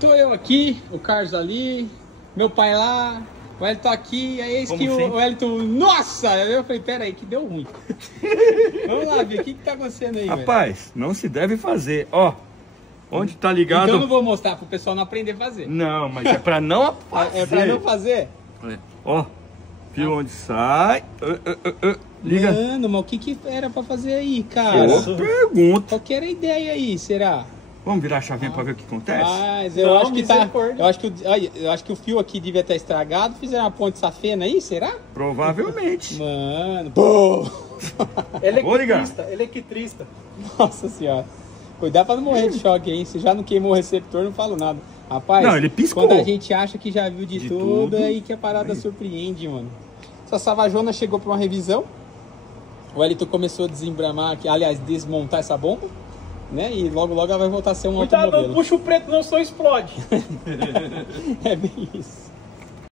Tô eu aqui, o Carlos ali, meu pai lá, o Wellington aqui, aí eis que o Wellington... Nossa! Eu falei, pera aí, que deu ruim. Vamos lá, ver o que tá acontecendo aí, rapaz, velho? Não se deve fazer, ó. Onde tá ligado... Então eu não vou mostrar pro pessoal não aprender a fazer. Não, mas é pra não fazer. É pra não fazer? Ó, viu onde sai? Liga. Mano, mas o que era pra fazer aí, cara? Eu pergunto. Qual que era a ideia aí, será? Vamos virar a chavinha pra ver o que acontece? Mas eu acho que tá... Eu acho que o fio aqui devia estar estragado. Fizeram uma ponte safena aí, será? Provavelmente. Mano, pô! Eletricista. Nossa senhora. Cuidado pra não morrer de choque, hein? Se já não queimou o receptor, não falo nada. Rapaz, não, ele piscou. Quando a gente acha que já viu de tudo, é aí que a parada surpreende, mano. Essa savajona chegou pra uma revisão. O Wellington começou a desembramar aqui, aliás, desmontar essa bomba, né? E logo logo ela vai voltar a ser um automóvel. Cuidado, não puxa o preto, não, só explode. É bem isso.